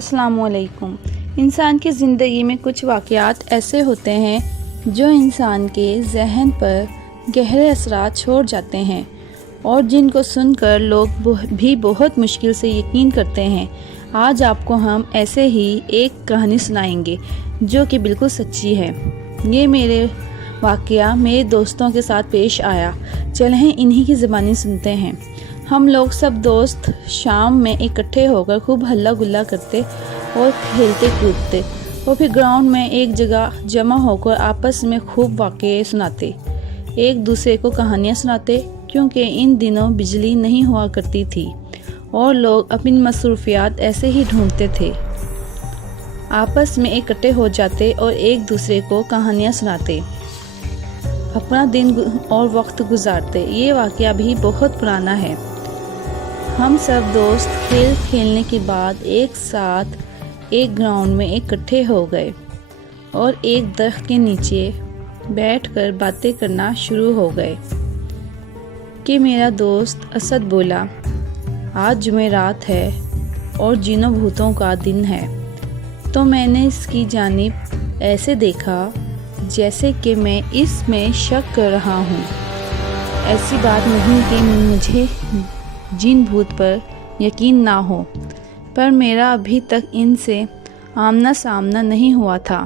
السلام علیکم۔ انسان کی زندگی میں کچھ واقعات ایسے ہوتے ہیں جو انسان کے ذہن پر گہرے اثرات چھوڑ جاتے ہیں اور جن کو سن کر لوگ بھی بہت مشکل سے یقین کرتے ہیں۔ آج آپ کو ہم ایسے ہی ایک کہانی سنائیں گے جو کہ بالکل سچی ہے۔ یہ میرے واقعہ میرے دوستوں کے ساتھ پیش آیا۔ چلیں انہی کی زبانی سنتے ہیں۔ ہم لوگ سب دوست شام میں اکٹھے ہو کر خوب ہلہ گلا کرتے اور کھیلتے کودتے اور پھر گراؤنڈ میں ایک جگہ جمع ہو کر آپس میں خوب واقعے سناتے، ایک دوسرے کو کہانیاں سناتے، کیونکہ ان دنوں بجلی نہیں ہوا کرتی تھی اور لوگ اپنی مصروفیات ایسے ہی ڈھونڈتے تھے۔ آپس میں اکٹھے ہو جاتے اور ایک دوسرے کو کہانیاں سناتے، اپنا دن اور وقت گزارتے۔ یہ واقعہ بھی بہت پرانا ہے۔ ہم سب دوست کھیلنے کے بعد ایک ساتھ ایک گراؤنڈ میں اکٹھے ہو گئے اور ایک درخت کے نیچے بیٹھ کر باتیں کرنا شروع ہو گئے کہ میرا دوست اسد بولا، آج جمعرات ہے اور جنوں بھوتوں کا دن ہے۔ تو میں نے اس کی جانب ایسے دیکھا جیسے کہ میں اس میں شک کر رہا ہوں۔ ایسی بات نہیں کہ مجھے جن بھوت پر یقین نہ ہو، پر میرا ابھی تک ان سے آمنا سامنا نہیں ہوا تھا۔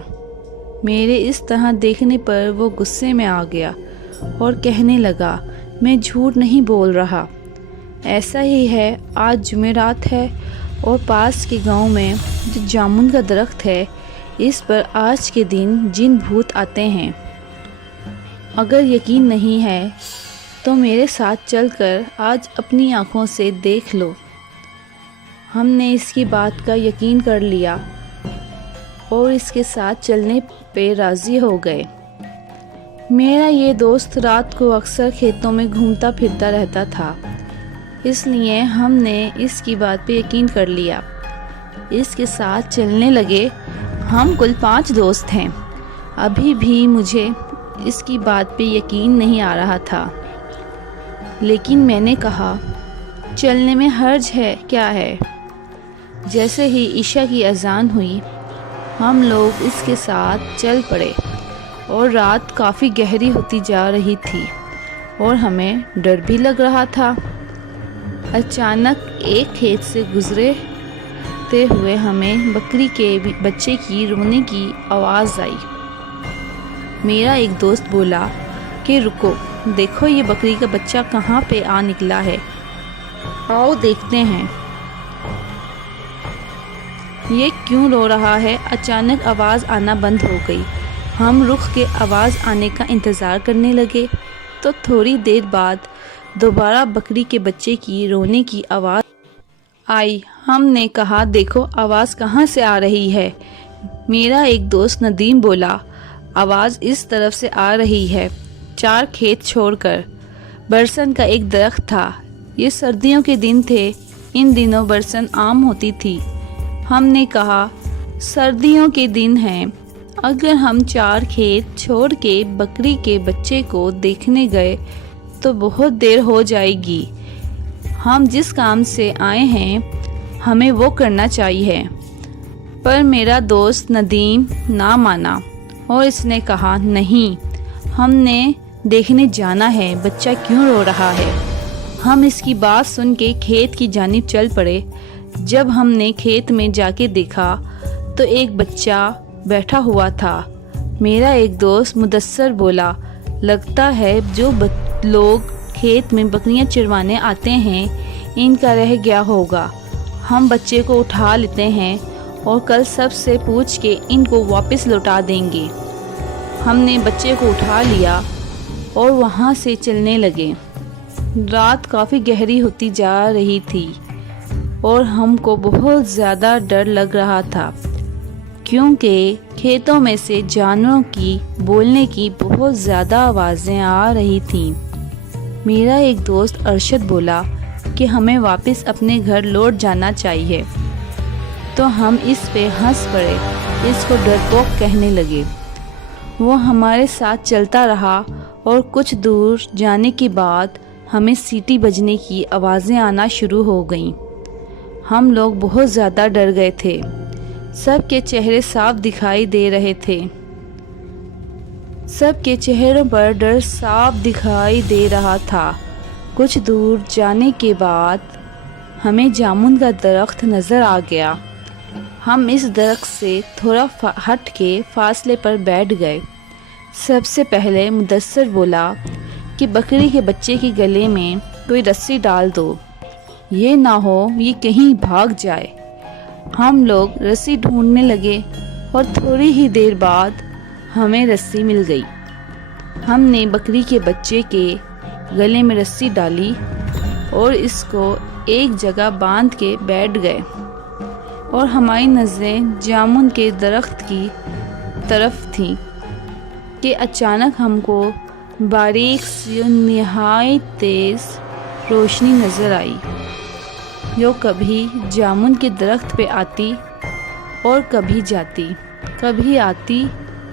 میرے اس طرح دیکھنے پر وہ غصے میں آ گیا اور کہنے لگا، میں جھوٹ نہیں بول رہا، ایسا ہی ہے، آج جمعرات ہے اور پاس کے گاؤں میں جو جامن کا درخت ہے اس پر آج کے دن جن بھوت آتے ہیں۔ اگر یقین نہیں ہے تو میرے ساتھ چل کر آج اپنی آنکھوں سے دیکھ لو۔ ہم نے اس کی بات کا یقین کر لیا اور اس کے ساتھ چلنے پہ راضی ہو گئے۔ میرا یہ دوست رات کو اکثر کھیتوں میں گھومتا پھرتا رہتا تھا، اس لیے ہم نے اس کی بات پہ یقین کر لیا، اس کے ساتھ چلنے لگے۔ ہم کل 5 دوست ہیں۔ ابھی بھی مجھے اس کی بات پہ یقین نہیں آ رہا تھا، لیکن میں نے کہا چلنے میں حرج ہے کیا ہے۔ جیسے ہی عشاء کی اذان ہوئی ہم لوگ اس کے ساتھ چل پڑے اور رات کافی گہری ہوتی جا رہی تھی اور ہمیں ڈر بھی لگ رہا تھا۔ اچانک ایک کھیت سے گزرتے ہوئے ہمیں بکری کے بچے کی رونے کی آواز آئی۔ میرا ایک دوست بولا کہ رکو، دیکھو یہ بکری کا بچہ کہاں پہ آ نکلا ہے، آؤ دیکھتے ہیں یہ کیوں رو رہا ہے۔ اچانک آواز آنا بند ہو گئی۔ ہم رخ کے آواز آنے کا انتظار کرنے لگے تو تھوڑی دیر بعد دوبارہ بکری کے بچے کی رونے کی آواز آئی۔ ہم نے کہا دیکھو آواز کہاں سے آ رہی ہے۔ میرا ایک دوست ندیم بولا، آواز اس طرف سے آ رہی ہے، 4 کھیت چھوڑ کر۔ برسن کا ایک درخت تھا، یہ سردیوں کے دن تھے، ان دنوں برسن عام ہوتی تھی۔ ہم نے کہا سردیوں کے دن ہیں، اگر ہم 4 کھیت چھوڑ کے بکری کے بچے کو دیکھنے گئے تو بہت دیر ہو جائے گی۔ ہم جس کام سے آئے ہیں ہمیں وہ کرنا چاہیے۔ پر میرا دوست ندیم نہ مانا اور اس نے کہا نہیں، ہم نے دیکھنے جانا ہے، بچہ کیوں رو رہا ہے۔ ہم اس کی بات سن کے کھیت کی جانب چل پڑے۔ جب ہم نے کھیت میں جا کے دیکھا تو ایک بچہ بیٹھا ہوا تھا۔ میرا ایک دوست مدثر بولا، لگتا ہے جو لوگ کھیت میں بکریاں چروانے آتے ہیں ان کا رہ گیا ہوگا، ہم بچے کو اٹھا لیتے ہیں اور کل سب سے پوچھ کے ان کو واپس لوٹا دیں گے۔ ہم نے بچے کو اٹھا لیا اور وہاں سے چلنے لگے۔ رات کافی گہری ہوتی جا رہی تھی اور ہم کو بہت زیادہ ڈر لگ رہا تھا، کیونکہ کھیتوں میں سے جانوروں کی بولنے کی بہت زیادہ آوازیں آ رہی تھیں۔ میرا ایک دوست ارشد بولا کہ ہمیں واپس اپنے گھر لوٹ جانا چاہیے، تو ہم اس پہ ہنس پڑے، اس کو ڈرپوک کہنے لگے۔ وہ ہمارے ساتھ چلتا رہا اور کچھ دور جانے کے بعد ہمیں سیٹی بجنے کی آوازیں آنا شروع ہو گئیں۔ ہم لوگ بہت زیادہ ڈر گئے تھے۔ سب کے چہرے صاف دکھائی دے رہے تھے، سب کے چہروں پر ڈر صاف دکھائی دے رہا تھا۔ کچھ دور جانے کے بعد ہمیں جامن کا درخت نظر آ گیا۔ ہم اس درخت سے تھوڑا ہٹ کے فاصلے پر بیٹھ گئے۔ سب سے پہلے مدثر بولا کہ بکری کے بچے کے گلے میں کوئی رسی ڈال دو، یہ نہ ہو یہ کہیں بھاگ جائے۔ ہم لوگ رسی ڈھونڈنے لگے اور تھوڑی ہی دیر بعد ہمیں رسی مل گئی۔ ہم نے بکری کے بچے کے گلے میں رسی ڈالی اور اس کو ایک جگہ باندھ کے بیٹھ گئے، اور ہماری نظریں جامن کے درخت کی طرف تھیں کہ اچانک ہم کو باریک سی نہایت تیز روشنی نظر آئی، جو کبھی جامن کے درخت پہ آتی اور کبھی جاتی، کبھی آتی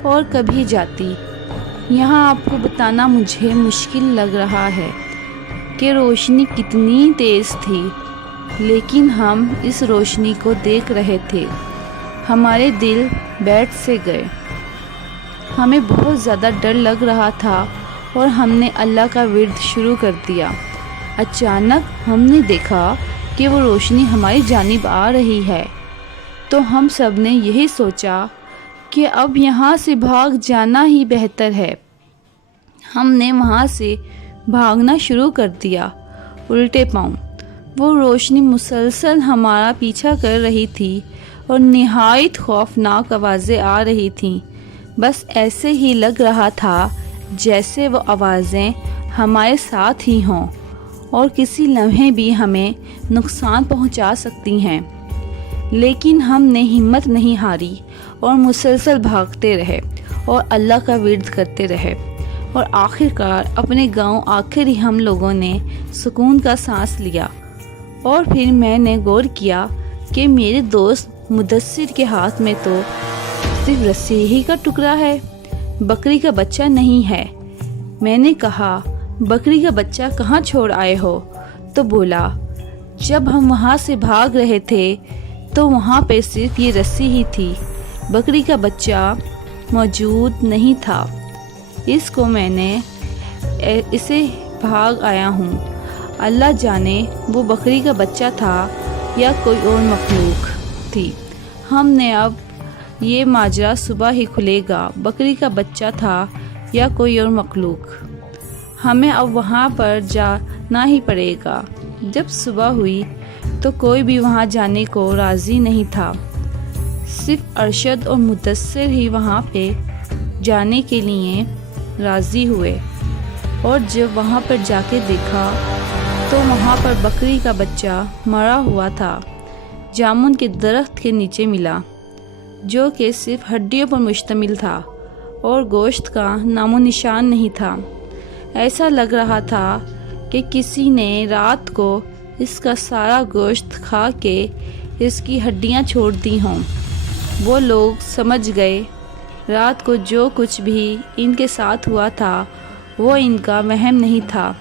اور کبھی جاتی۔ یہاں آپ کو بتانا مجھے مشکل لگ رہا ہے کہ روشنی کتنی تیز تھی، لیکن ہم اس روشنی کو دیکھ رہے تھے۔ ہمارے دل بیٹھ سے گئے، ہمیں بہت زیادہ ڈر لگ رہا تھا اور ہم نے اللہ کا ورد شروع کر دیا۔ اچانک ہم نے دیکھا کہ وہ روشنی ہماری جانب آ رہی ہے، تو ہم سب نے یہی سوچا کہ اب یہاں سے بھاگ جانا ہی بہتر ہے۔ ہم نے وہاں سے بھاگنا شروع کر دیا الٹے پاؤں۔ وہ روشنی مسلسل ہمارا پیچھا کر رہی تھی اور نہایت خوفناک آوازیں آ رہی تھیں۔ بس ایسے ہی لگ رہا تھا جیسے وہ آوازیں ہمارے ساتھ ہی ہوں اور کسی لمحے بھی ہمیں نقصان پہنچا سکتی ہیں، لیکن ہم نے ہمت نہیں ہاری اور مسلسل بھاگتے رہے اور اللہ کا ورد کرتے رہے، اور آخرکار اپنے گاؤں آخر ہی ہم لوگوں نے سکون کا سانس لیا۔ اور پھر میں نے غور کیا کہ میرے دوست مدثر کے ہاتھ میں تو صرف رسی ہی کا ٹکڑا ہے، بکری کا بچہ نہیں ہے۔ میں نے کہا بکری کا بچہ کہاں چھوڑ آئے ہو؟ تو بولا جب ہم وہاں سے بھاگ رہے تھے تو وہاں پہ صرف یہ رسی ہی تھی، بکری کا بچہ موجود نہیں تھا، اس کو میں نے اسے بھاگ آیا ہوں۔ اللہ جانے وہ بکری کا بچہ تھا یا کوئی اور مخلوق تھی۔ ہم نے اب یہ ماجرا صبح ہی کھلے گا، بکری کا بچہ تھا یا کوئی اور مخلوق، ہمیں اب وہاں پر جانا ہی پڑے گا۔ جب صبح ہوئی تو کوئی بھی وہاں جانے کو راضی نہیں تھا، صرف ارشد اور مدثر ہی وہاں پہ جانے کے لیے راضی ہوئے، اور جب وہاں پر جا کے دیکھا تو وہاں پر بکری کا بچہ مرا ہوا تھا، جامن کے درخت کے نیچے ملا، جو کہ صرف ہڈیوں پر مشتمل تھا اور گوشت کا نام و نشان نہیں تھا۔ ایسا لگ رہا تھا کہ کسی نے رات کو اس کا سارا گوشت کھا کے اس کی ہڈیاں چھوڑ دی ہوں۔ وہ لوگ سمجھ گئے رات کو جو کچھ بھی ان کے ساتھ ہوا تھا وہ ان کا وہم نہیں تھا،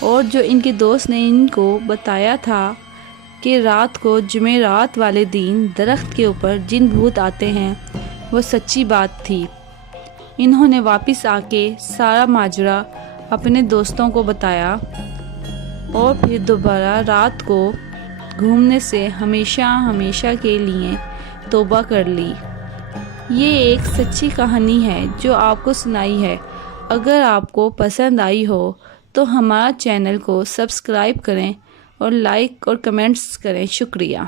اور جو ان کے دوست نے ان کو بتایا تھا کہ رات کو جمعرات والے دن درخت کے اوپر جن بھوت آتے ہیں، وہ سچی بات تھی۔ انہوں نے واپس آ کے سارا ماجرا اپنے دوستوں کو بتایا اور پھر دوبارہ رات کو گھومنے سے ہمیشہ کے لیے توبہ کر لی۔ یہ ایک سچی کہانی ہے جو آپ کو سنائی ہے۔ اگر آپ کو پسند آئی ہو تو ہمارا چینل کو سبسکرائب کریں اور لائک اور کمنٹس کریں۔ شکریہ۔